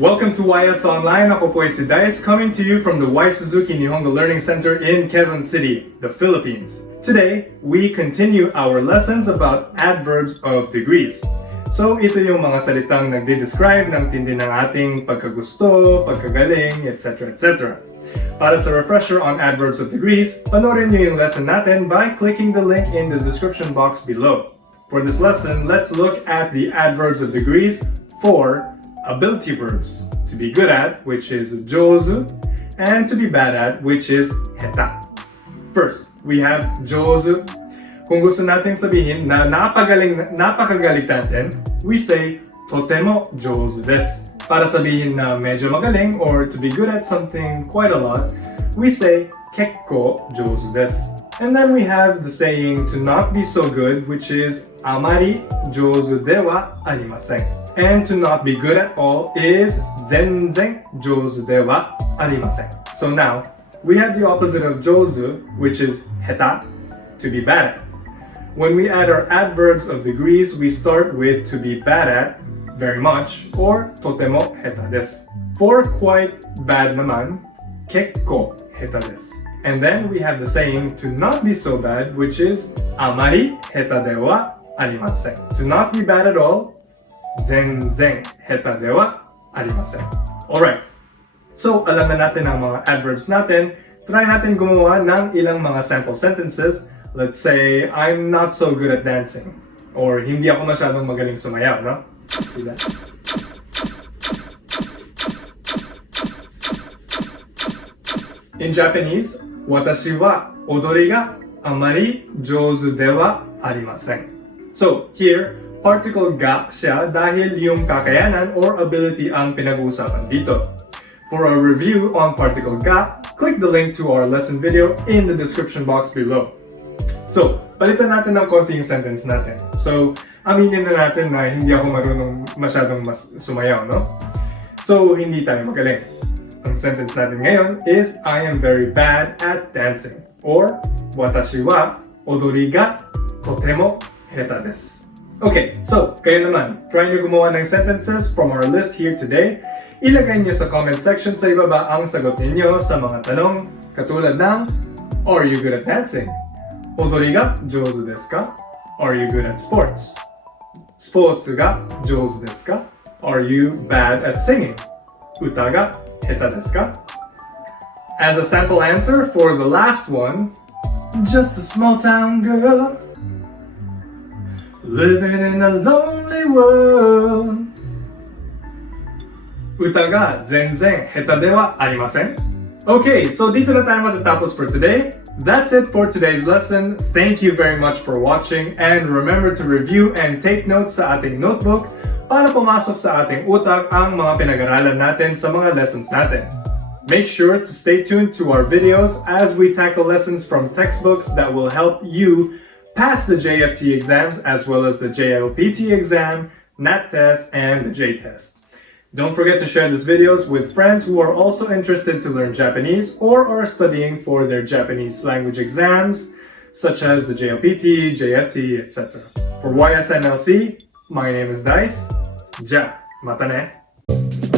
Welcome to YS Online. Ako po si Dice, coming to you from the Suzuki Nihongo Learning Center in Quezon City, the Philippines. Today, we continue our lessons about adverbs of degrees. So, ito yung mga salitang nagde-describe ng tindi ng ating pagkagusto, pagkagaling, etc. etc. Para sa refresher on adverbs of degrees, panoorin niyo yung lesson natin by clicking the link in the description box below. For this lesson, let's look at the adverbs of degrees for ability verbs. To be good at, which is jouzu, and to be bad at, which is heta. First, we have jouzu. Kung gusto natin sabihin na napakagaling natin, we say totemo jouzu desu. Para sabihin na medyo magaling or to be good at something quite a lot, we say kekko jouzu desu. And then we have the saying to not be so good, which is amari jouzu de wa arimasen. And to not be good at all is zenzen jouzu de wa arimasen. So now, we have the opposite of jouzu, which is heta, to be bad at. When we add our adverbs of degrees, we start with to be bad at, very much, or totemo heta desu. For quite bad naman, kekko heta desu. And then we have the saying to not be so bad, which is amari heta de wa arimasen. To not be bad at all, zenzen heta de wa arimasen. Alright, so alam na natin ang mga adverbs natin. Try natin gumawa ng ilang mga sample sentences. Let's say, I'm not so good at dancing. Or hindi ako masyadong magaling sumayaw, no? See that? In Japanese, watashi wa odori ga amari jouzu de wa arimasen. So, here, particle ga siya dahil yung kakayanan or ability ang pinag-uusapan dito. For a review on particle ga, click the link to our lesson video in the description box below. So, palitan natin ng konti yung sentence natin. So, aminin na natin na hindi ako marunong masyadong sumayaw, no? So, hindi tayo magaling. Ang sentence natin ngayon is, I am very bad at dancing. Or, watashi wa odori ga totemo heta desu. Okay, so, kayo naman, try nyo gumawa ng sentences from our list here today. Ilagay nyo sa comment section sa ibaba ang sagot ninyo sa mga tanong katulad ng, are you good at dancing? Odori ga jouzu desu ka? Are you good at sports? Sports ga jouzu desu ka? Are you bad at singing? Uta ga heta desu ka? As a sample answer for the last one, just a small town girl living in a lonely world. Uta ga zenzen heta de wa arimasen? Okay, so dito na tayo matatapos for today. That's it for today's lesson. Thank you very much for watching, and remember to review and take notes sa ating notebook para pumasok sa ating utak ang mga pinag-aralan natin sa mga lessons natin. Make sure to stay tuned to our videos as we tackle lessons from textbooks that will help you pass the JFT exams as well as the JLPT exam, NAT-Test, and the J-Test. Don't forget to share these videos with friends who are also interested to learn Japanese or are studying for their Japanese language exams, such as the JLPT, JFT, etc. For YSNLC, my name is Dice. Ja, mata ne!